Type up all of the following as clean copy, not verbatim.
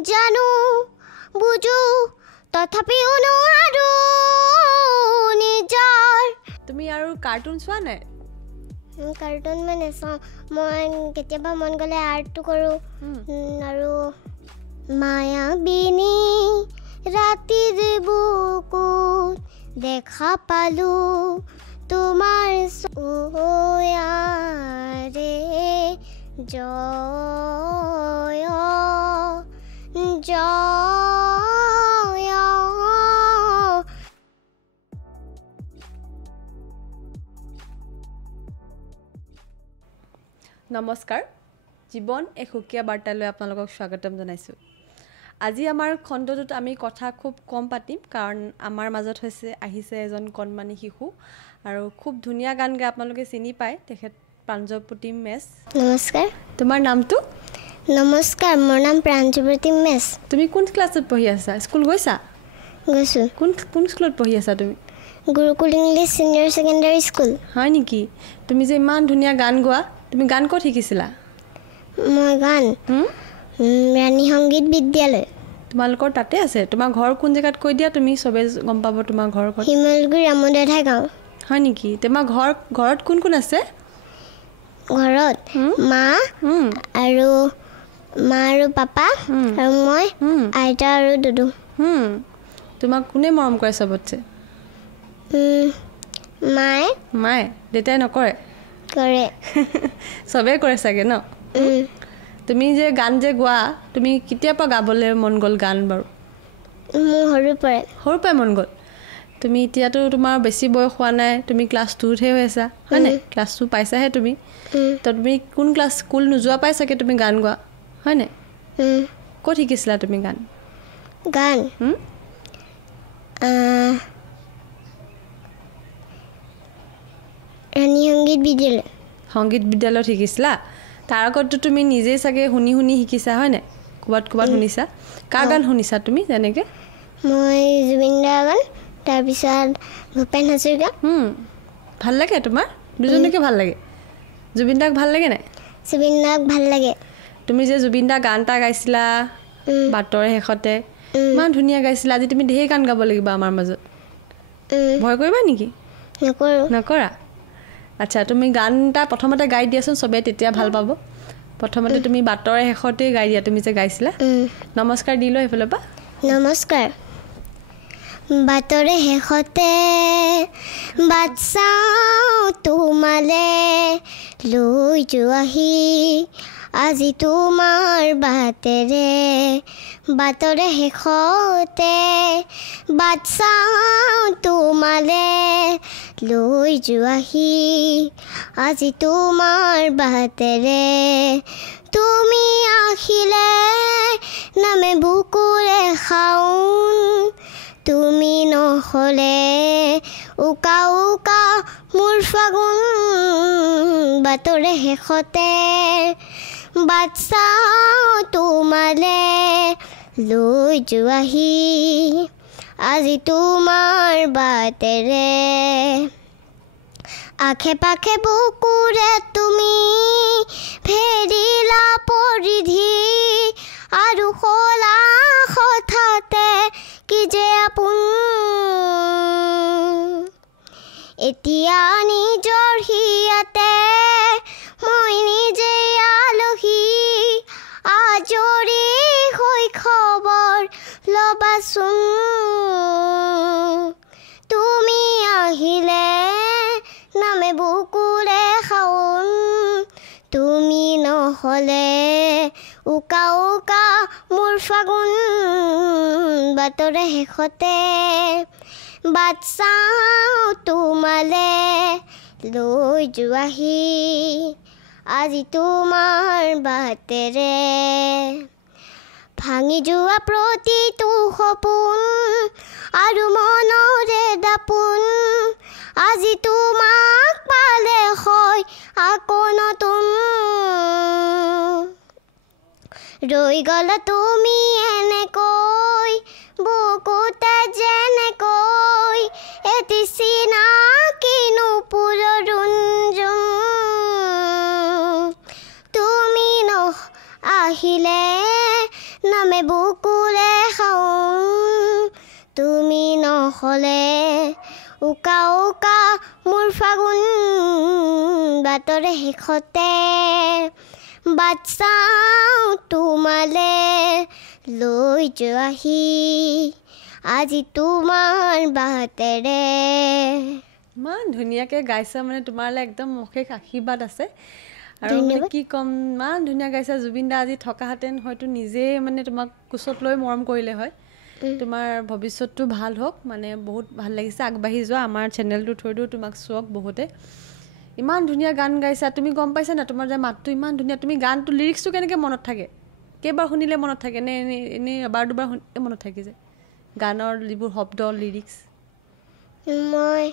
জানো বুজো তথাপিও নোৱাৰো নিজৰ। তুমি আৰু কাৰ্টুন চোৱা নাই? কাৰ্টুন মানে চাওঁ, মই কেতিয়াবা মন গ'লে আৰ্টটো কৰোঁ। আৰু মায়াবিনী ৰাতিৰ বুকুত দেখা পালোঁ তোমাৰ চয়াৰে জয় জয়। নমস্কাৰ, জীৱন এক সুকীয়া বাৰ্তালৈ আপোনালোকক স্বাগতম জনাইছোঁ। আজি আমাৰ খণ্ডটোত আমি কথা খুব কম পাতিম, কাৰণ আমাৰ মাজত আহিছে এজন কণমানি শিশু আৰু খুব ধুনীয়া গান গাই, আপোনালোকে চিনি পায়, তেখেত প্ৰাঞ্জৱপ্ৰতিম মেছ। নমস্কাৰ। তোমাৰ নামটো? নমস্কাৰ, মোৰ নাম প্ৰাঞ্জৱপ্ৰতিম মেছ। তুমি কোন ক্লাছত পঢ়ি আছা? স্কুল গৈছা? গৈছোঁ। কোন স্কুলত পঢ়ি আছা তুমি? Gurukul English senior secondary school. হয় নেকি? তুমি যে ইমান ধুনীয়া গান গোৱা, তুমি গান ক'ত শিকিছিলা? মই গান ৰাণী সংগীত বিদ্যালয়। তোমালোকৰ তাতে আছে? তোমাৰ ঘৰ কোন জেগাত কৈ দিয়া, তুমি চবে গম পাব তোমাৰ ঘৰ ক'ত। শিমলগুৰি আমোদাধা গাঁও। হয় নেকি? তোমাৰ ঘৰত কোন কোন আছে? ঘৰত মা আৰু পাপা আৰু মই, আইতা আৰু দুদু। তোমাক কোনে মৰম কৰে চবতছে? মায়ে। দেউতাই নকৰে? কৰে। চবেই কৰে চাগে ন? তুমি যে গান যে গোৱা, তুমি কেতিয়াৰ পৰা গাবলৈ মন গ'ল গান বাৰু? মোৰ সৰুৰ পৰাই মন গ'ল। তুমি এতিয়াতো তোমাৰ বেছি বয়স হোৱা নাই, তুমি ক্লাছ 2তহে হৈ আছা, হয় নাই? ক্লাছ 2 পাইছাহে তুমি। তো তুমি কোন ক্লাছ স্কুল নোযোৱা পাই চাগে তুমি গান গোৱা, হয় নাই? ক'ত শিকিছিলা তুমি গান? ৰাণী সংগীত বিদ্যালয়। সংগীত বিদ্যালয়ত শিকিছিলা? তাৰ আগততো তুমি নিজেই চাগে শুনি শিকিছা, হয় নাই? ক'ৰবাত শুনিছা? কাৰ গান শুনিছা তুমি যেনেকৈ? মই জুবিন দাৰ গান, তাৰপিছত ভূপেন হাজৰিকা। ভাল লাগে তোমাৰ? দুজনকে ভাল লাগে? জুবিন দাক ভাল লাগে নাই? জুবিন দাক ভাল লাগে। তুমি যে জুবিন দা গান এটা গাইছিলা বাটৰ শেষতে, ইমান ধুনীয়া গাইছিলা। আজি তুমি ঢেৰ গান গাব লাগিব আমাৰ মাজত। ভয় কৰিবা নেকি? নকৰা? আচ্ছা, তুমি গান এটা প্ৰথমতে গাই দিয়াচোন, চবে তেতিয়া ভাল পাব। প্ৰথমতে তুমি বাটৰ শেষতেই গাই দিয়া, তুমি যে গাইছিলা। নমস্কাৰ দি লওঁ সেইফালৰ পৰা। নমস্কাৰ। বাটৰে শেষতে বাট চাওঁ তোমালে লৈ যোৱাহি আজি তোমাৰ বাটেৰে। বাটৰে শেষতে বাট চাওঁ তোমালে লৈ যোৱাহি আজি তোমাৰ বাটেৰে। তুমি আহিলে নামে বুকুৰে খাওঁ, তুমি নহ'লে উকা উকা মোৰ ফাগুন। বাটৰে শেষতে বাট চাওঁ তোমালে লৈ যোৱাহি আজি তোমাৰ বাটেৰে। আশে পাশে বুকুৰে তুমি ফেৰিলা পৰিধি আৰু ক'লা হঠাতে কি যে আপোন। এতিয়া নিজৰ হিয়াতে মই নিজে আলহী, আজৰি হৈ খবৰ ল'বাচোন। তুমি আহিলে নামে বুকুৰে খাওঁ, তুমি নহ'লে উকা উকা মোৰ ফাগুন। বাটৰে শেষতে বাট চাওঁ তোমালে লৈ যোৱাহি আজি তোমাৰ বাটেৰে। ভাঙি যোৱা প্ৰতিটো সপোন আৰু মনৰে দাপোন আজি তোমাক পালে হয় আকৌ নতুন। ৰৈ গ'লা তুমি এনেকৈ বুকুতে যেনেকৈ এটি চিনাকি নুপুৰৰ ৰুঞ্জুম। তুমি আহিলে নামে বুকুৰে খাওঁ তুমি নহ'লে উকা উকা মোৰ ফাগুন বাটৰ শেষতে বাট চাওঁ তোমালে লৈ যোৱাহি আজি তোমাৰ বাটেৰে ইমান ধুনীয়াকৈ গাইছা মানে তোমালৈ একদম অশেষ আশীৰ্বাদ আছে আৰু মানে কি ক'ম ইমান ধুনীয়া গাইছা জুবিন দা আজি থকাহেঁতেন হয়তো নিজে মানে তোমাক কোচত লৈ মৰম কৰিলে হয় তোমাৰ ভৱিষ্যতটো ভাল হওক মানে বহুত ভাল লাগিছে আগবাঢ়ি যোৱা আমাৰ চেনেলটো থৈও তোমাক চোৱক বহুতে ইমান ধুনীয়া গান গাইছা তুমি গম পাইছা না তোমাৰ যে মাতটো ইমান ধুনীয়া তুমি গানটো লিৰিক্সটো কেনেকৈ মনত থাকে কেইবাৰ শুনিলে মনত থাকে নে এনেই এবাৰ দুবাৰ শুনিলে মনত থাকি যায় গানৰ যিবোৰ শব্দ লিৰিক্স মই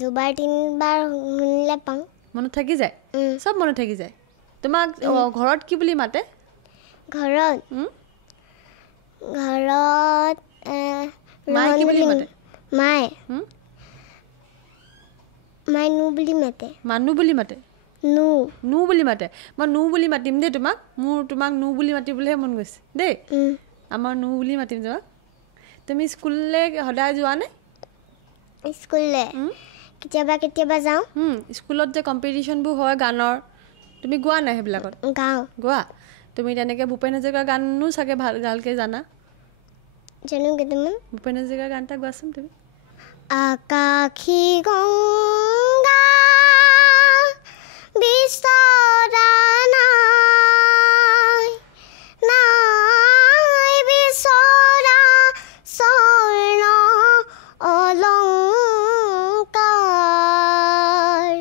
দুবাৰ তিনিবাৰ শুনিলে পাওঁ মনত থাকি যায় চব মনত থাকি যায় তোমাক ঘৰত কি বুলি মাতে ঘৰত মায়ে কি বুলি মাতে মায়ে নু বুলি মাতে মানুহ বুলি মাতে নু বুলি মাতে মই নু বুলি মাতিম দেই তোমাক নু বুলি মাতিবলৈহে মন গৈছে দেই আমাৰ নু বুলি মাতিম তোমাক তুমি স্কুললৈ সদায় যোৱা নে স্কুললৈ কেতিয়াবা কেতিয়াবা যাওঁ স্কুলত যে কম্পিটিশ্যনবোৰ হয় গানৰ তুমি গোৱা নাই সেইবিলাকত গোৱা তুমি তেনেকৈ ভূপেন হাজৰিকাৰ গানো চাগে ভালকৈ জানা জানো কেইটামান ভূপেন হাজৰিকাৰ গান এটা গোৱাচোন তুমি আকাশী গংগা বিচৰা নাই বিচৰা স্বৰ্ণ অলংকাৰ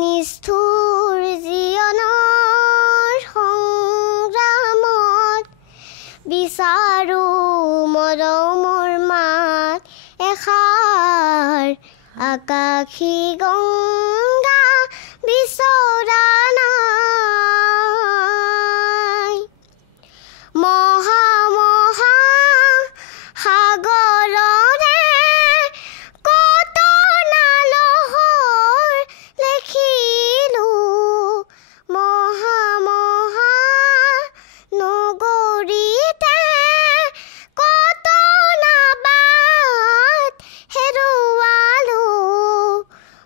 নিষ্ঠুৰ জীৱনৰ সংগ্ৰামত বিচাৰো মৰমৰ মাত এষাৰ আকাশী গংগা বিচৰা নাই মহা মহা সাগৰৰে কত নালহৰ লেখিলো মহা মহা নগৰীতে কত নাবাত হেৰুৱালো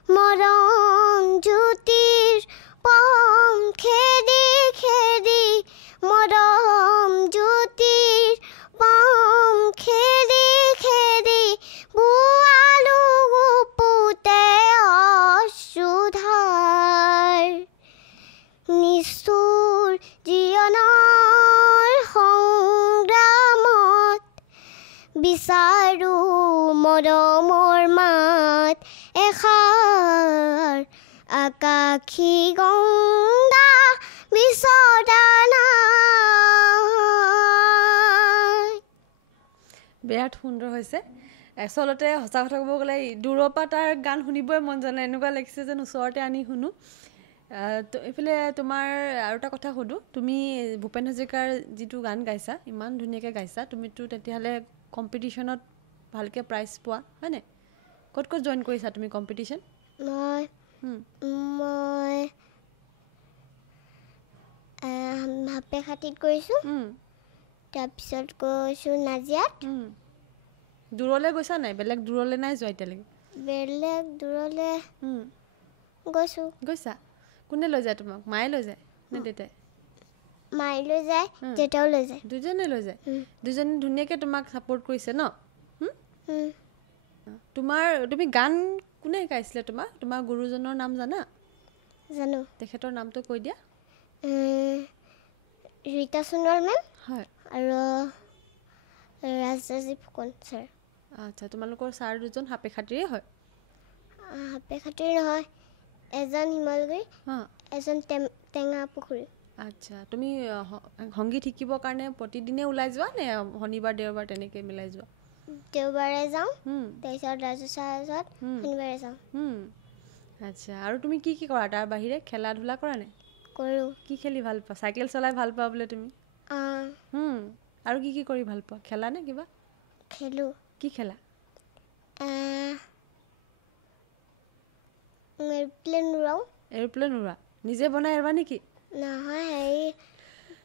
মৰম জ্যোতিৰ পম খেদি খেদি মৰম জ্যোতিৰ পম খেদি খেদি বুৱালো পুতে অশ্ৰুধাৰ নিষ্ঠুৰ জীৱনৰ সংগ্ৰামত বিচাৰো মৰমৰ মাত এষাৰ আকাশী গংগা বিচৰা নাই বিৰাট সুন্দৰ হৈছে আচলতে সঁচা কথা ক'ব গ'লে দূৰৰ পৰা তাৰ গান শুনিবই মন যোৱা নাই এনেকুৱা লাগিছে যেন ওচৰতে আনি শুনো এইফালে তোমাৰ আৰু এটা কথা সুধোঁ তুমি ভূপেন হাজৰিকাৰ যিটো গান গাইছা ইমান ধুনীয়াকৈ গাইছা তুমিতো তেতিয়াহ'লে কম্পিটিশ্যনত ভালকৈ প্ৰাইজ পোৱা হয়নে ক'ত ক'ত জইন কৰিছা তুমি কম্পিটিশ্যন মই হাপেখাতিত কৰিছোঁ তাৰপিছত গৈছোঁ নাজিৰাত দূৰলৈ গৈছা নাই বেলেগ দূৰলৈ নাই যোৱা এতিয়ালৈকে বেলেগ দূৰলৈ গৈছা কোনে লৈ যায় তোমাক মায়ে লৈ যায় নে দেউতাই মায়ে লৈ যায় দেউতাও লৈ যায় দুজনে লৈ যায় দুজনে ধুনীয়াকৈ তোমাক ছাপোৰ্ট কৰিছে ন তুমি গান কোনে শিকাইছিলে তোমাৰ গুৰুজনৰ নাম জানা জানো তেখেতৰ নামটো কৈ দিয়া ৰীতা সোণোৱাল মেম হয় আৰু ৰাজৰাজীৱ ফুকন ছাৰ আচ্ছা তোমালোকৰ ছাৰ দুজন সাপেখাতিৰে হয় সাপেখাতিৰ নহয় এজন শিমলগুৰি এজন টেঙা পুখুৰী আচ্ছা তুমি সংগীত শিকিবৰ কাৰণে প্ৰতিদিনে ওলাই যোৱা নে শনিবাৰ দেওবাৰ তেনেকৈ মিলাই যোৱা দেওবাৰে যাওঁ তাৰপিছত ৰাজু ছাৰত শনিবাৰে যাওঁ আচ্ছা আৰু তুমি কি কি কৰা তাৰ বাহিৰে খেলা ধূলা কৰা নাই কৰোঁ কি খেলি ভাল পোৱা চাইকেল চলাই ভাল পোৱা বোলে তুমি আৰু কি কি কৰি ভাল পোৱা খেলা নে কিবা খেলোঁ কি খেলা এৰোপ্লেন উৰাওঁ নিজে বনাই এৰবা নেকি নহয় হেৰি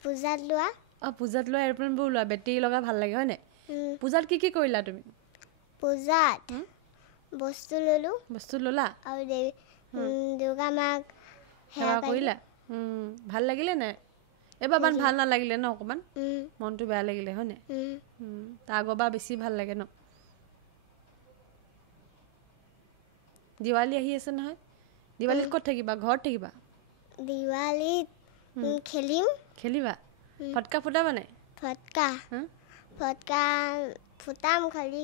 পূজাত লোৱা পূজাত লৈ এৰোপ্লেনবোৰ ওলোৱা বেটেৰী লগা ভাল লাগে হয়নে পূজাত কি কৰিলা তুমি পূজাত বস্তু ল'লা আৰু দুৰ্গা মাক সেৱা কৰিলা ভাল লাগিলে নাই এবাৰ ইমান ভাল নালাগিলে ন অকণমান মনটো বেয়া লাগিলে হয়নে তাৰ আগৰবাৰ বেছি ভাল লাগে ন দিৱালী আহি আছে নহয় দিৱালীত ক'ত থাকিবা ঘৰত থাকিবা দিৱালীত খেলিবা ফটকা ফুটাবা নাই ফটকা ফুটাম খালি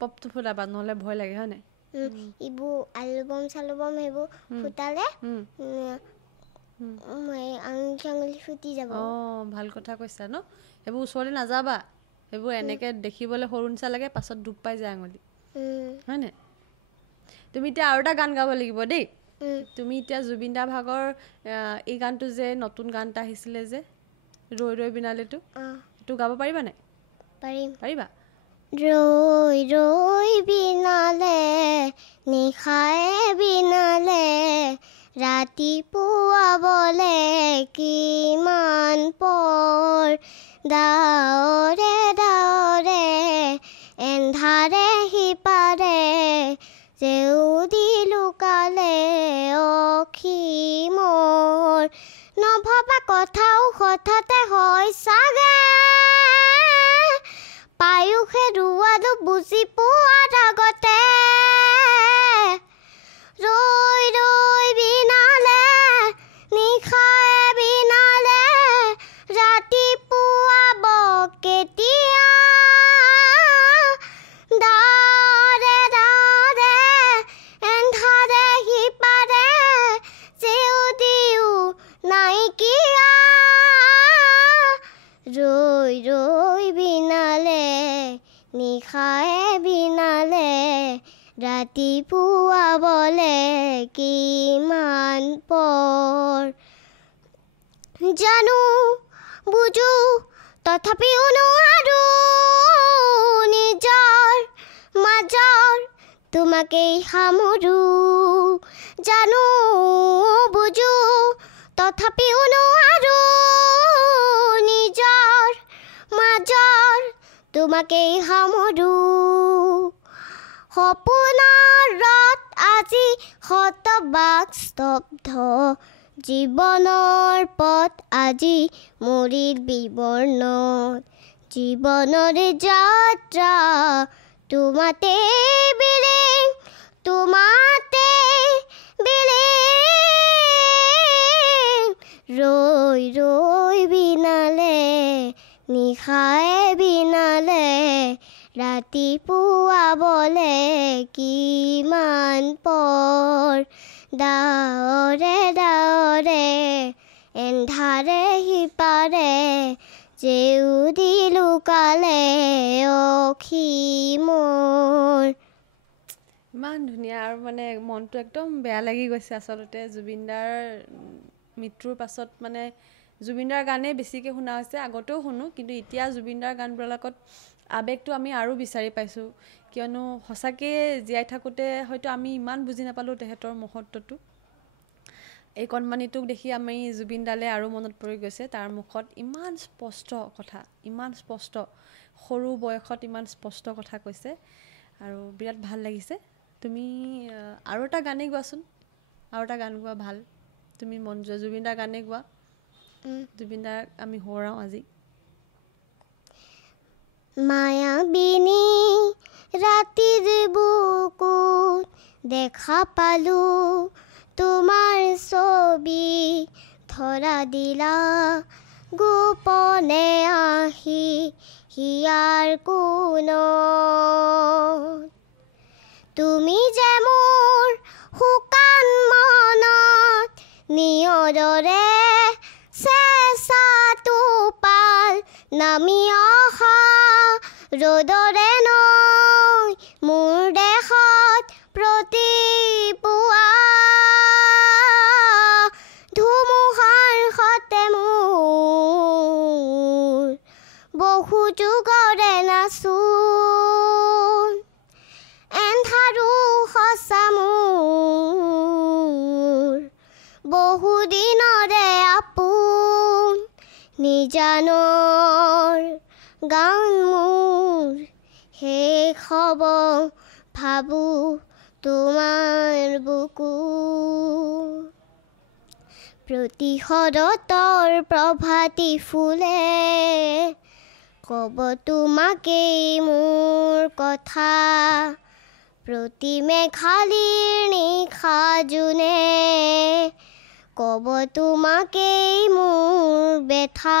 পপটো ফুটাবা নহ'লে ভয় লাগে হয় নাই এইবোৰ আলু বম সেইবোৰ ফুটালে আঙুলি ফুটি যাব ভাল কথা কৈছা ন সেইবোৰ ওচৰলৈ নাযাবা সেইবোৰ এনেকৈ দেখিবলৈ সৰু নিচা লাগে পাছত ডুব পাই যায় আঙুলি হয় নাই তুমি এতিয়া আৰু এটা গান গাব লাগিব দেই তুমি এতিয়া জুবিন দা ভাগৰ এই গানটো যে নতুন গান এটা আহিছিলে যে ৰৈ ৰৈ বিনালেটো সেইটো গাব পাৰিবা নাই পাৰিবা ৰৈ ৰৈ বিনালে নিশায়ে বিনালে ৰাতিপুৱাবলে কিমান পৰ ডাৱৰে ডাৱৰে এন্ধাৰে সিপাৰে জেউদি লুকালে অখি মোৰ নভবা কথাও হঠাতে হয় চাগে পায়ুষে ৰুৱাটো বুজি পোৱাৰ আগতে ৰৈ ৰৈ বিনালে নিশায়ে বিনালে ৰাতিপুৱাব কেতিয়া ডাৱৰে ডাৱৰে এন্ধাৰে সিপাৰে জেউদিও নাইকিয়া ৰৈ ৰৈ বিনালে নিশায়ে বিনালে ৰাতিপুৱাবলে কিমান পৰ জানো বুজো তথাপিও নোৱাৰো নিজৰ মাজৰ তোমাকেই সামৰো জানো বুজো তথাপিও নোৱাৰো নিজৰ মাজৰ তোমাকেই সামৰো সপোনৰ ৰথ আজি শতবাক স্তব্ধ জীৱনৰ পথ আজি মৰিল বিবৰ্ণত জীৱনৰ যাত্ৰা তোমাতে বিলীন ৰৈ ৰৈ বিনালে নিশায়ে বিনালে ৰাতিপুৱাবলে কিমান পৰ ডাৱৰে ডাৱৰে এন্ধাৰে সিপাৰে জেউদি লুকালে অখি মোৰ ইমান ধুনীয়া আৰু মানে মনটো একদম বেয়া লাগি গৈছে আচলতে জুবিনদাৰ মৃত্যুৰ পাছত মানে জুবিনদাৰ গানেই বেছিকৈ শুনা হৈছে আগতেও শুনো কিন্তু এতিয়া জুবিনদাৰ গানবিলাকত আৱেগটো আমি আৰু বিচাৰি পাইছোঁ কিয়নো সঁচাকৈ জীয়াই থাকোঁতে হয়তো আমি ইমান বুজি নাপালোঁ তেখেতৰ মহত্বটো এই কণমানিটোক দেখি আমি জুবিনদালে আৰু মনত পৰি গৈছে তাৰ মুখত ইমান স্পষ্ট কথা ইমান স্পষ্ট সৰু বয়সত ইমান স্পষ্ট কথা কৈছে আৰু বিৰাট ভাল লাগিছে তুমি আৰু এটা গানেই গোৱাচোন আৰু এটা গান গোৱা ভাল তুমি মন যোৱা জুবিনদাৰ গানেই গোৱা জুবিনদাক আমি সোঁৱৰাওঁ আজি মায়াবিনী ৰাতিৰ বুকুত দেখা পালোঁ তোমাৰ ছবি ধৰা দিলা গোপনে আহি হিয়াৰ কোণত তুমি যে মোৰ শুকান মনত নিয়ৰৰে চেঁচাটো পাল নামি অহা ৰ'দৰে নৈ মোৰ দেশত প্ৰতিপুৱা ধুমুহাৰ সতে মোৰ বহু যুগৰে নাচোন এন্ধাৰো সঁচা মোৰ বহুদিনৰে আপোন গান মোৰ শেষ হ'ব ভাবোঁ তোমাৰ বুকু প্ৰতিশোধৰ প্ৰভাতী ফুলে ক'ব তোমাকেই মোৰ কথা প্ৰতি মেঘালীৰ নিশা জোনে ক'ব তোমাকেই মোৰ বেথা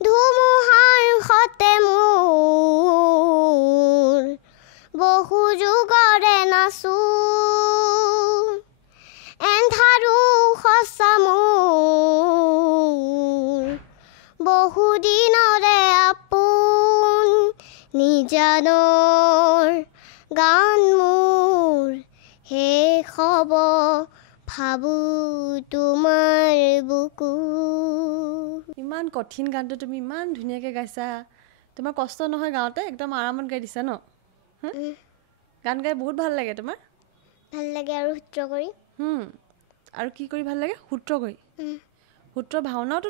ধুমুহাৰ সতে মোৰ বহু যুগৰে নাচো এন্ধাৰো সঁচা মোৰ বহু দিনৰে আপোন নিজানৰ গান মোৰ শেষ হ'ব ভাবোঁ তোমাৰ বুকু ইমান কঠিন গানটো তুমি ইমান ধুনীয়াকৈ গাইছা তোমাৰ কষ্ট নহয় গাওঁতে একদম আৰামত গাই দিছা ন গান গাই বহুত ভাল লাগে তোমাৰ ভাল লাগে আৰু সূত্ৰ কৰি আৰু কি কৰি ভাল লাগে সূত্ৰ কৰি সূত্ৰ ভাওনাটো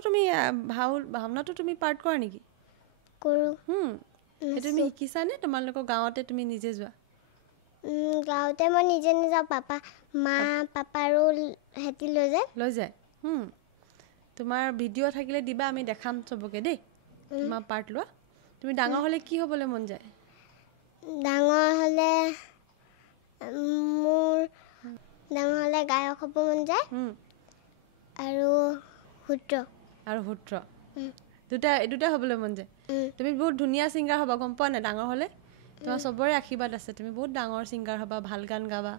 তুমি পাৰ্ট কৰা নেকি কৰোঁ সেইটো তুমি শিকিছানে তোমালোকৰ গাঁৱতে তুমি নিজে যোৱা গাঁৱতে মই নিজে নাযাওঁ পাপাৰো হেতি লৈ যায় তোমাৰ ভিডিঅ' থাকিলে দিবা আমি দেখাম চবকে দেই তোমাৰ পাৰ্ট লোৱা তুমি ডাঙৰ হ'লে কি হ'বলৈ মন যায় ডাঙৰ হ'লে গায়ক হ'ব মন যায় আৰু সূত্ৰ দুটা হ'বলৈ মন যায় তুমি বহুত ধুনীয়া ছিংগাৰ হ'বা গম পোৱা নাই ডাঙৰ হ'লে তোমাৰ চবৰে আশীৰ্বাদ আছে তুমি বহুত ডাঙৰ ছিংগাৰ হ'বা ভাল গান গাবা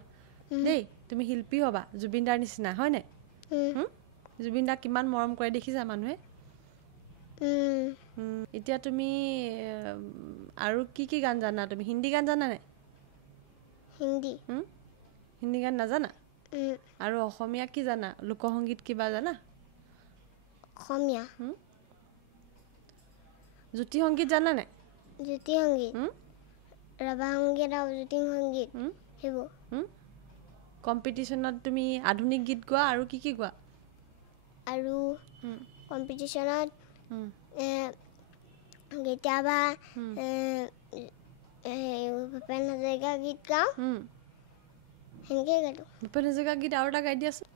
দেই তুমি শিল্পী হ'বা জুবিন দাৰ নিচিনা হয় নাই জুবিন দাক কিমান মৰম কৰে দেখিছা মানুহে এতিয়া তুমি আৰু কি গান জানা তুমি হিন্দী গান জানা নাই হিন্দী গান নাজানা আৰু অসমীয়া কি জানা লোকসংগীত কিবা জানা অসমীয়া জ্যোতি সংগীত জানা নাই জ্যোতি সংগীত ৰাভা সংগীত আৰু জ্যোতি সংগীত সেইবোৰ কম্পিটিশ্যনত তুমি আধুনিক গীত গোৱা আৰু কি গোৱা আৰু কম্পিটিশ্যনত কেতিয়াবা ভূপেন হাজৰিকা গীত গাওঁ সেনেকৈ গালোঁ ভূপেন হাজৰিকা গীত আৰু এটা গাই দিয়াচোন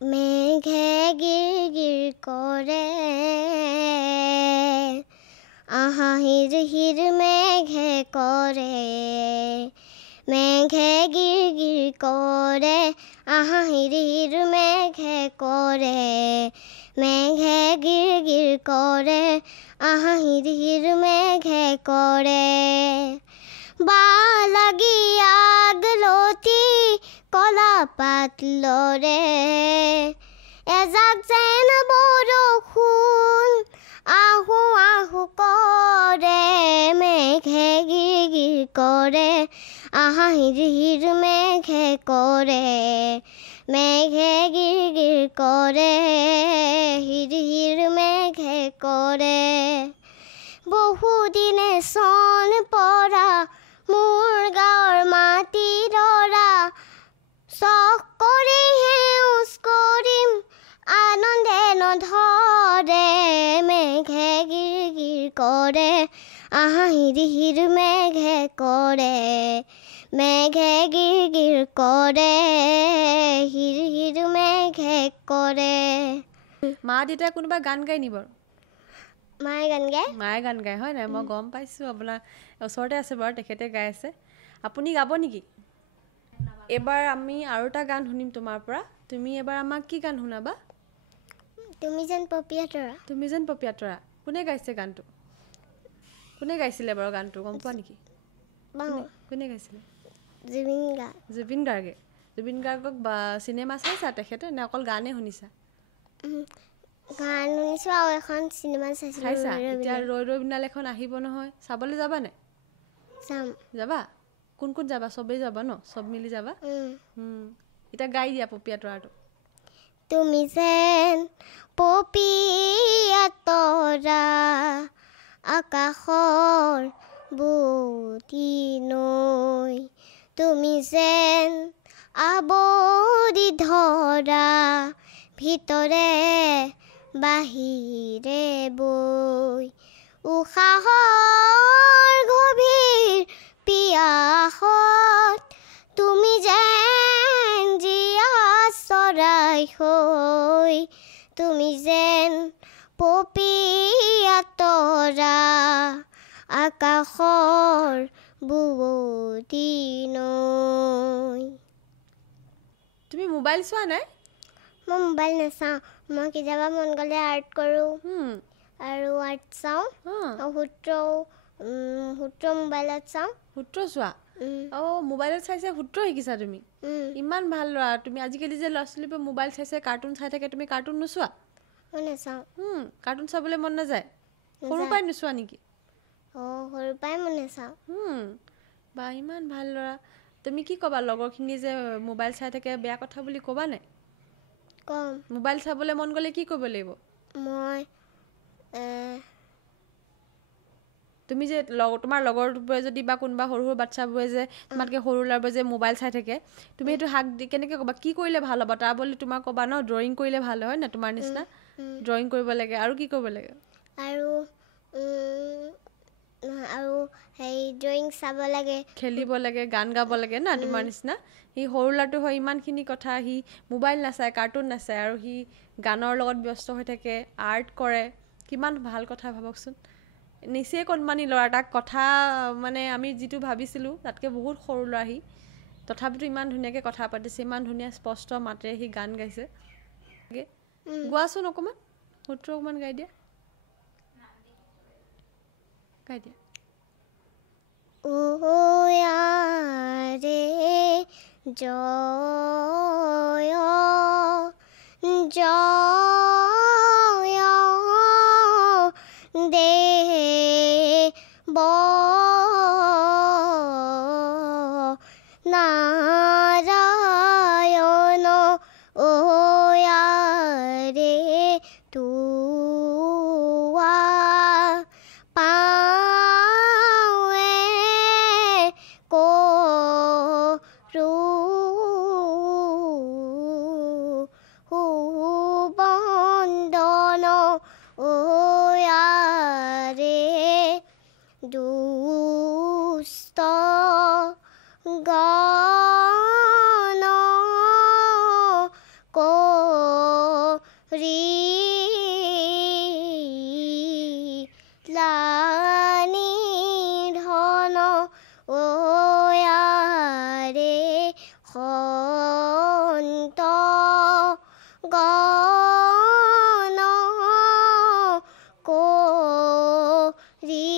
মেঘে গিৰ গিৰ কৰে আহা হিৰ হিৰ মেঘে কৰে মেঘে গিৰ গিৰ কৰে আহা হিৰ হিৰ মেঘে কৰে মেঘে গিৰ গিৰ কৰে আহা হিৰ হিৰ মেঘে কৰে বা লাগি আগলতি কলা পাত লৰে এজাক যেন বৰষুণ আহো আহো কৰে মেঘে গিৰ গিৰ কৰে আহা হিৰ হিৰ মেঘে কৰে মেঘে গিৰ গিৰ কৰে হিৰ হিৰ মেঘে কৰে বহুদিনে চন পৰা মোৰ গাঁৱৰ মাটি দৰা চখ কৰি সেউজ কৰিম আনন্দে নধৰে মেঘে গিৰ গিৰ কৰে আহা হিৰ হিৰ মেঘে কৰে মেঘে গিৰ গিৰ কৰে হিৰ হিৰ মেঘে কৰে মা দেউতাই কোনোবা গান গাই নি বাৰু মায়ে গান গায় হয় নাই মই গম পাইছোঁ আপোনাৰ ওচৰতে আছে বাৰু তেখেতে গাই আছে আপুনি গাব নেকি এবাৰ আমি আৰু এটা গান শুনিম তোমাৰ পৰা তুমি এবাৰ আমাক কি গান শুনাবা তুমি যেন পপিয়া তৰা কোনে গাইছে গানটো কোনে গাইছিলে বাৰু গানটো গম পোৱা নেকি কোনে গাইছিলে জুবিন গাৰ্গক চিনেমা চাইছা তেখেতে নে অকল গানেই শুনিছা গান শুনিছোঁ আৰু এখন চিনেমা চাইছিলোঁ এতিয়া ৰৈ ৰৈ বিনালে এখন আহিব নহয় চাবলৈ যাবা নে যাবা কোন যাবা চবেই যাবা ন চব মিলি যাবা এতিয়া গাই দিয়া পপিয়া তৰাটো তুমি যেন পপিয়া তৰা আকাশৰ বুটি নৈ তুমি যেন আৱৰি ধৰা ভিতৰে বাহিৰে বৈ উশাহৰ গভীৰ পিয়াসত তুমি যেন জীয়া চৰাই হৈ তুমি যেন পপীয়া তৰা আকাশৰ বুৱতী নৈ। তুমি মোবাইল চোৱা নাই? মই মোবাইল নাচাওঁ। মই কেতিয়াবা মন গ'লে আৰ্ট কৰোঁ আৰু আৰ্ট চাওঁ। সূত্ৰ মোবাইলত চাওঁ। সূত্ৰ চোৱা? মোবাইলত চাইছে সূত্ৰ শিকিছা তুমি? ইমান ভাল ল'ৰা তুমি। আজিকালি যে ল'ৰা ছোৱালীবোৰে মোবাইল চাইছে, কাৰ্টুন চাই থাকে, তুমি কাৰ্টুন নোচোৱা? মই নাচাওঁ। কাৰ্টুন চাবলৈ মন নাযায়? সৰুৰ পৰাই নোচোৱা নেকি? সৰুৰ পৰাই মই নাচাওঁ। বা ইমান ভাল ল'ৰা। তুমি কি ক'বা লগৰখিনি যে মোবাইল চাই থাকে, বেয়া কথা বুলি ক'বা নাই? কম। মোবাইল চাবলৈ মন গ'লে কি কৰিব লাগিব? তুমি যে তোমাৰ লগৰবোৰে যদি বা কোনোবা সৰু সৰু বাচ্চাবোৰে যে তোমাতকৈ সৰু ল'ৰাবোৰে যে মোবাইল চাই থাকে, তুমি সেইটো হাক দি কেনেকৈ ক'বা? কি কৰিলে ভাল হ'ব? তাৰ বুলি তোমাক ক'বা ন ড্ৰয়িং কৰিলে ভাল হয় না তোমাৰ নিচিনা? ড্ৰয়িং কৰিব লাগে। আৰু কি কৰিব লাগে? আৰু ড্ৰয়িং চাব লাগে, খেলিব লাগে, গান গাব লাগে না তোমাৰ নিচিনা? সি সৰু ল'ৰাটো হয়, ইমানখিনি কথা, সি মোবাইল নাচায়, কাৰ্টুন নাচায়, আৰু সি গানৰ লগত ব্যস্ত হৈ থাকে, আৰ্ট কৰে। কিমান ভাল কথা ভাবকচোন। নিচেই কণমানি ল'ৰা, তাক কথা মানে আমি যিটো ভাবিছিলোঁ তাতকৈ বহুত সৰু ল'ৰা সি। তথাপিতো ইমান ধুনীয়াকৈ কথা পাতিছে, ইমান ধুনীয়া স্পষ্ট মাতেৰে সি গান গাইছে। গোৱাচোন অকণমান, সূত্ৰ অকণমান গাই দিয়া। গাই দিয়া। জয় দেব নাৰায়ণ ৰে তুৱা পাৱে কৰো বন্দন দুষ্ট গণ কৰি লানি ধন সন্ত গণ কৰি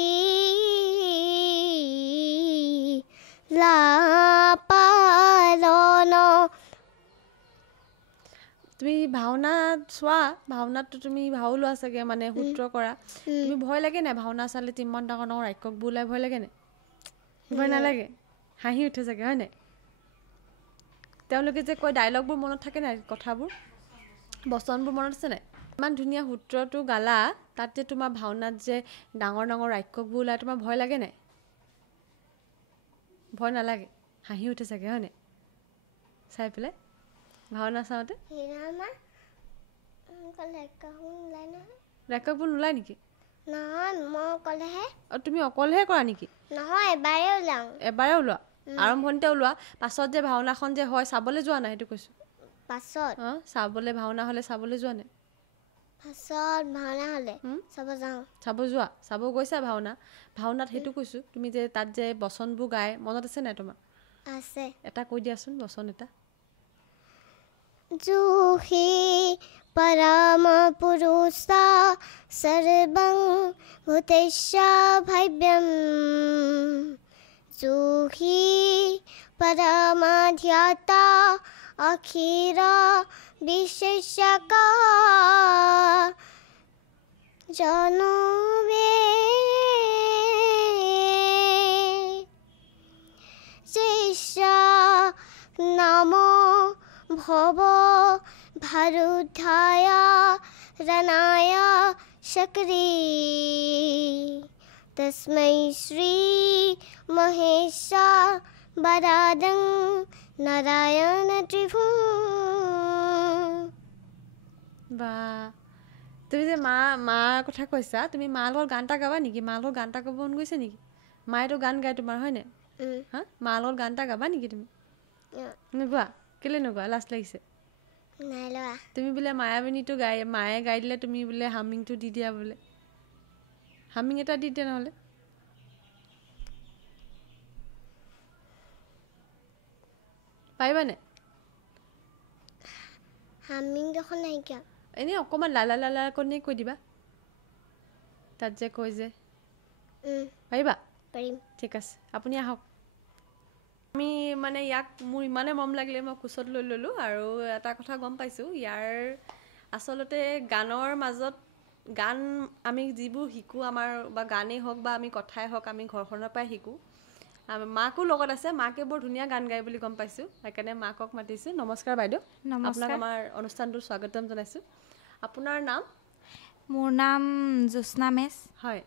লাপালন। তুমি ভাওনা চোৱা? ভাওনাততো তুমি ভাও লোৱা চাগে, মানে সূত্ৰ কৰা। তুমি ভয় লাগে নাই ভাওনা চালে? ইমান ডাঙৰ ডাঙৰ ৰাক্ষসবোৰ ওলাই, ভয় লাগে নাই? ভয় নালাগে? হাঁহি উঠে চাগে হয় নাই? তেওঁলোকে যে কয় ডাইলগবোৰ মনত থাকে নাই? কথাবোৰ, বচনবোৰ মনত আছে নাই? ইমান ধুনীয়া সূত্ৰটো গালা, তাত যে তোমাৰ ভাওনাত যে ডাঙৰ ডাঙৰ ৰাক্ষসবোৰ ওলাই, তোমাৰ ভয় লাগে নাই? ভয় নালাগে? হাঁহি উঠে চাগে হয় নাই চাই পেলাই ভাওনা চাওঁতে? ৰাক্ষসবোৰ নোলায় নেকি? নহয়, মই অকলেহে। তুমি অকলেহে কৰা নেকি? নহয়, এবাৰে ওলাওঁ। এবাৰে ওলোৱা? আৰম্ভণিতে ওলোৱা? পাছত যে ভাওনাখন যে হয় চাবলৈ যোৱা নাই সেইটো কৈছোঁ। পাছত চাবলৈ ভাওনা হ'লে চাবলৈ যোৱা নাই? পাছত ভাওনা হ'লে চাব যাওঁ। চাব যোৱা? চাব গৈছা ভাওনা? ভাওনাত সেইটো কৈছোঁ, তুমি যে তাত যে বচনবোৰ গাই, মনত আছে নাই তোমাৰ? আছে। এটা কৈ দিয়াচোন বচন এটা। জুহি পৰম পুৰুষা সৰ্বং ভূতেশ্য ভব্যম জুহি পৰম ধ্যাতা অখিল বিশেষক জনবে শিষ্য নম ভব ভাৰুধায় ৰণায় চক্ৰী তস্मै শ্ৰী মহেশ বৰাদং নাৰায়ণ ত্ৰিভুবন। বা তুমি যে মাৰ কথা কৈছা, তুমি মাৰ লগত গান এটা গাবা নেকি? মাৰ লগত গান এটা গাব মন গৈছে নেকি? মায়েতো গান গায় তোমাৰ, হয়নে? হা, মাৰ লগত গান এটা গাবা নেকি তুমি? নোগোৱা? কেলৈ নোগোৱা? লাজ লাগিছে? তুমি বোলে মায়াবিনীটো মায়ে গাই দিলে, তুমি বোলে হামিংটো দি দিয়া বোলে। হামিং এটা দি দিয়া নহ'লে। পাৰিবানে? হামিং দেখোন নাইকিয়া। এনেই অকণমান লালা লালা কণে কৈ দিবা, তাত যে কৈ যে। পাৰিবা? পাৰিম। ঠিক আছে, আপুনি আহক। আমি মানে ইয়াক মোৰ ইমানে মৰম লাগিলে মই কোচত লৈ ল'লোঁ। আৰু এটা কথা গম পাইছোঁ, ইয়াৰ আচলতে গানৰ মাজত গান আমি যিবোৰ শিকোঁ, আমাৰ বা গানেই হওক বা আমি কথাই হওক, আমি ঘৰখনৰ পৰাই শিকোঁ। মাকো লগত আছে, মাকে বৰ ধুনীয়া গান গায় বুলি গম পাইছোঁ, সেইকাৰণে মাকক মাতিছোঁ। নমস্কাৰ বাইদেউ, আপোনাক আমাৰ অনুষ্ঠানটোৰ স্বাগতম জনাইছোঁ। আপোনাৰ নাম? মোৰ নাম জ্যোৎস্না মেছ। হয়,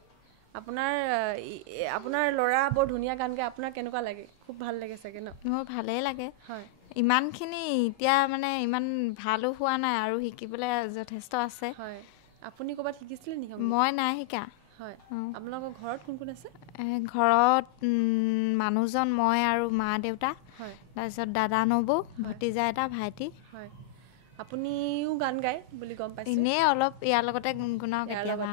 আপোনাৰ ল'ৰা বৰ ধুনীয়া গান গায়, আপোনাৰ কেনেকুৱা লাগে? খুব ভাল লাগে চাগে ন? মোৰ ভালেই লাগে। হয়, ইমানখিনি এতিয়া মানে ইমান ভালো হোৱা নাই আৰু শিকিবলৈ যথেষ্ট আছে। হয়, আপুনি ক'ৰবাত শিকিছিলে নেকি? মই নাই শিকা। হয়, আপোনালোকৰ ঘৰত কোন কোন আছে? ঘৰত মানুহজন, মই আৰু মা দেউতা, হয়, তাৰপিছত দাদা নবৌ, ভতিজা এটা, ভাইটি। হয়, আপুনিও গান গায় বুলি গম পাইছোঁ। এনেই অলপ ইয়াৰ লগতে গুণগুণাও কেতিয়াবা।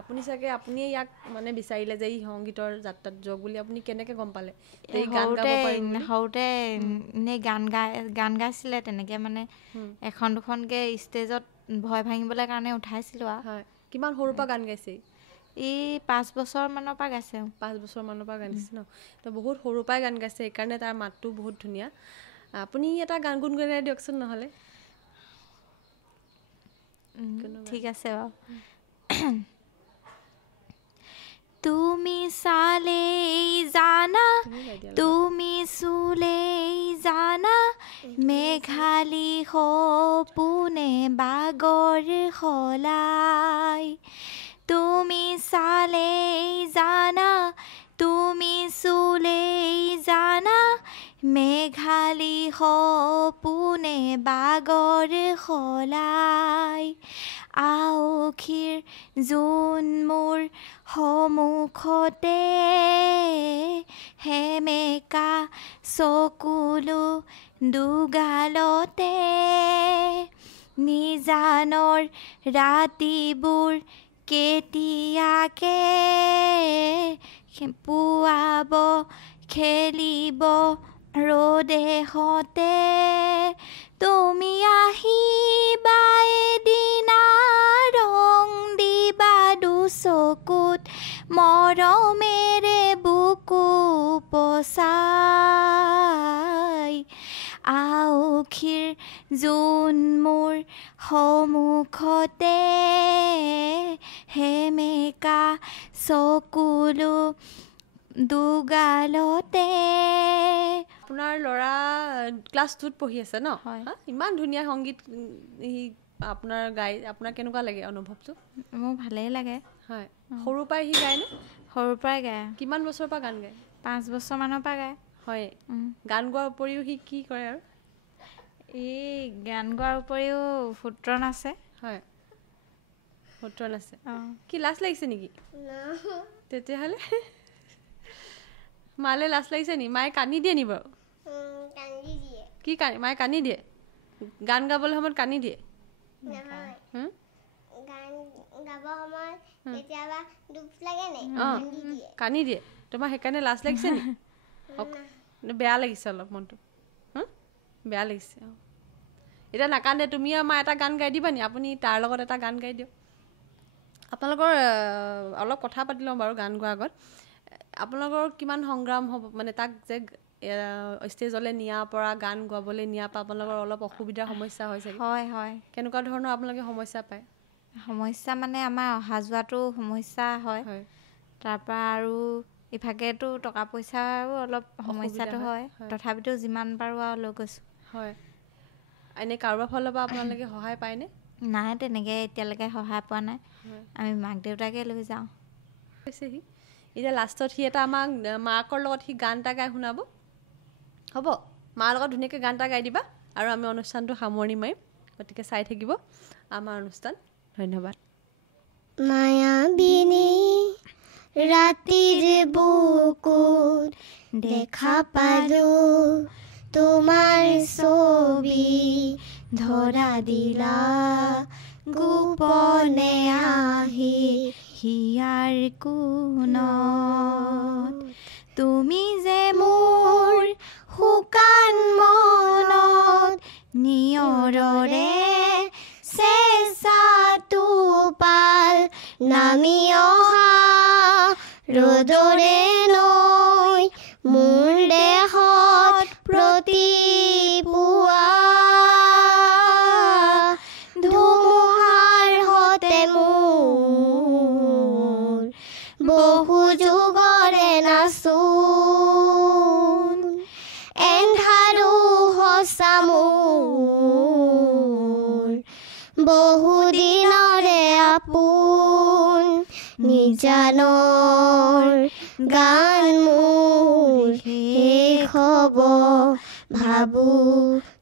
আপুনি চাগে আপুনিয়ে ইয়াক মানে বিচাৰিলে যে ই সংগীতৰ যাত্ৰাত যাওক বুলি। আপুনি কেনেকৈ গম পালে? সৰুতে এনেই গান গাইছিলে তেনেকৈ মানে এখন দুখনকৈ ষ্টেজত ভয় ভাঙিবলৈ কাৰণে উঠাইছিলোঁ আৰু। হয়, কিমান সৰুৰ পৰা গান গাইছে? 5 বছৰমানৰ পৰা গাইছে। 5 বছৰমানৰ পৰা গান গাইছে ন? তো বহুত সৰুৰ পৰাই গান গাইছে, সেইকাৰণে তাৰ মাতটো বহুত ধুনীয়া। আপুনি এটা গান গুণগুণাই দিয়কচোন নহ'লে। ঠিক আছে বাৰু। তুমি চালেই জানা, তুমি চুলেই জানা, মেঘালী সপোনে বাগৰ সলাই। তুমি চালেই জানা, তুমি চুলেই জানা, মেঘালী সপোনে বাগৰ সলাই। আউখীৰ জোন মোৰ সন্মুখতে, সেমেকা চকুলো দুগালতে, নিজানৰ ৰাতিবোৰ কেতিয়াকে পুৱাব খেলিব ৰ'দে হতে। তুমি আহিবা এদিনা, ৰং দিবা দুচকুত, মৰমেৰে বুকু পচাই। আউখীৰ জোন মোৰ সন্মুখতে, সেমেকা চকুলো দুগালতে। আপোনাৰ ল'ৰা ক্লাছ 2ত পঢ়ি আছে ন? হয়। ইমান ধুনীয়া সংগীত আপোনাৰ আপোনাৰ কেনেকুৱা লাগে অনুভৱটো? মোৰ ভালেই লাগে। হয়, সৰুৰ পৰাই সি গায়নে? সৰুৰ পৰাই গায়। কিমান বছৰৰ পৰা গান গায়? 5 বছৰমানৰ পৰা গায়। হয়, গান গোৱাৰ উপৰিও সি কি কৰে আৰু? গান গোৱাৰ উপৰিও সূত্ৰ নাচে। হয়, সূত্ৰ নাচে। কি লাজ লাগিছে নেকি? তেতিয়াহ'লে মালে লাজ লাগিছে নি? মায়ে কান্দি দিয়ে নি বাৰু? কি মায়ে কান্দি দিয়ে? গান গাবলৈ সময়ত কান্দি দিয়ে? কান্দি দিয়ে? তোমাৰ সেইকাৰণে লাজ লাগিছে নি? বেয়া লাগিছে অলপ মনটো? বেয়া লাগিছে। এতিয়া নাকান্দে, তুমি আৰু মা এটা গান গাই দিবা নি? আপুনি তাৰ লগত এটা গান গাই দিয়ক। আপোনালোকৰ অলপ কথা পাতি লওঁ বাৰু গান গোৱাৰ আগত। আপোনালোকৰ কিমান সংগ্ৰাম হ'ব মানে তাক যে ষ্টেজলৈ নিয়াৰ পৰা, গান গোৱাবলৈ নিয়াৰ পৰা আপোনালোকৰ অলপ অসুবিধাৰ সমস্যা হয় চাগে? হয় হয়। কেনেকুৱা ধৰণৰ আপোনালোকে সমস্যা পায়? সমস্যা মানে আমাৰ অহা যোৱাটো সমস্যা হয়। তাৰপৰা আৰু ইভাগেতো টকা পইচাৰো অলপ সমস্যাটো হয়। তথাপিতো যিমান পাৰোঁ আৰু লৈ গৈছোঁ। হয়। এনেই কাৰোবাৰ ফালৰ পৰা আপোনালোকে সহায় পায়নে? নাই, তেনেকৈ এতিয়ালৈকে সহায় পোৱা নাই। আমি মাক দেউতাকে লৈ যাওঁ। এতিয়া লাষ্টত সি এটা আমাক মাকৰ লগত সি গান এটা গাই শুনাব। হ'ব, মাৰ লগত ধুনীয়াকৈ গান এটা গাই দিবা আৰু আমি অনুষ্ঠানটো সামৰণি মাৰিম। গতিকে চাই থাকিব আমাৰ অনুষ্ঠান। ধন্যবাদ। মায়াবিনী ৰাতিৰ বুকুত দেখা পালো তোমাৰ ছবি ধৰা দিলা গোপনে আহি হিয়াৰ কোণত তুমি যে মোৰ শুকান মনত নিয়ৰৰে চেঁচাটো পাল নামি অহা ৰ'দৰে নৈ মোৰ দেহত প্ৰতিপুৱা ধুমুহাৰ হতে মোৰ বহু যুগৰে নাচোন এন্ধাৰো সঁচা মোৰ বহু দিনৰে আপোন নিজানৰ গান মোৰ শেষ হ'ব ভাবো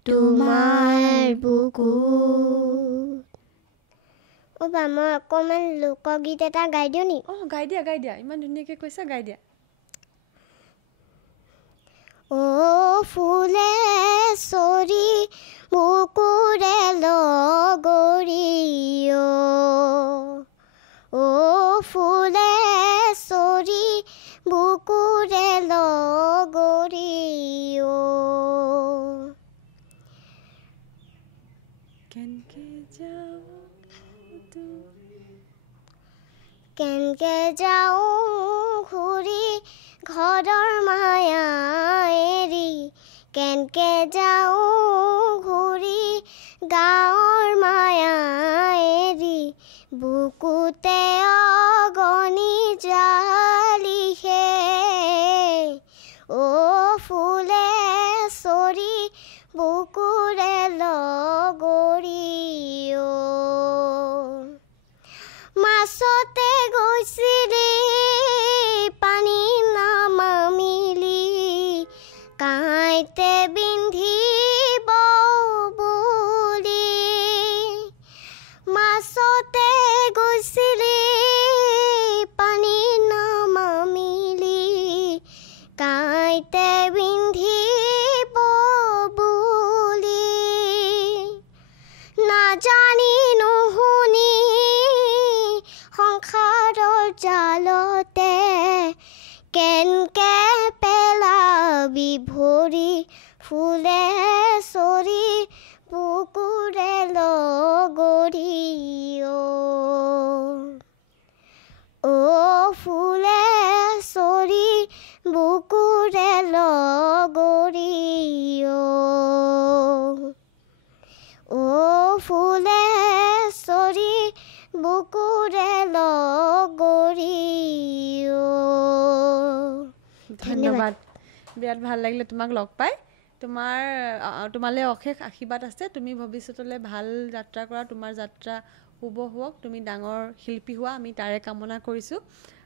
তোমাৰ বুকুত অবা মই অকণমান লোকগীত এটা গাই দিওঁ নি গাই দিয়া ইমান ধুনীয়াকৈ কৈছা গাই দিয়া ফুলে চৰি বুকুৰে লগৰি ফুলে চৰি বুকুৰে লগৰি কেনকে যাওঁ ঘূৰি ঘৰৰ মায়া এৰি কেনকে যাওঁ ঘূৰি গাঁৱৰ মায়া এৰি বুকুতে অগণি জালিহে ফুলে চৰি বুকুৰে লগৰি মাছতে গৈছিলি পানী নামামিলি কাঁইতে বিন্ধিব বুলি মাছতে গৈছিলি পানী নামামিলি কাঁইতে বিন্ধিব বুলি নাজানি নুশুনি সংসাৰৰ জালতে কেনকে পেলাবি ভৰি ফুলে চৰি বুকুৰে লগৰি ফুলে চৰি বুকুৰে লগৰি ফুলে চৰি বুকুৰে লগৰি ধন্যবাদ বিৰাট ভাল লাগিলে তোমাক লগ পাই তোমালৈ অশেষ আশীৰ্বাদ আছে তুমি ভৱিষ্যতলৈ ভাল যাত্ৰা কৰা তোমাৰ যাত্ৰা শুভ হওক তুমি ডাঙৰ শিল্পী হোৱা আমি তাৰে কামনা কৰিছোঁ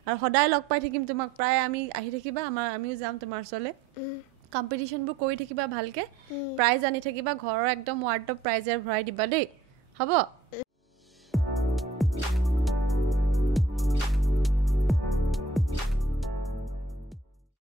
আৰু সদায় লগ পাই থাকিম তোমাক প্ৰায় আমি আহি থাকিবা আমিও যাম তোমাৰ ওচৰলৈ কম্পিটিশ্যনবোৰ কৰি থাকিবা ভালকৈ প্ৰাইজ আনি থাকিবা ঘৰৰ একদম ৱাৰ্ড অফ প্ৰাইজেৰে ভৰাই দিবা দেই হ'ব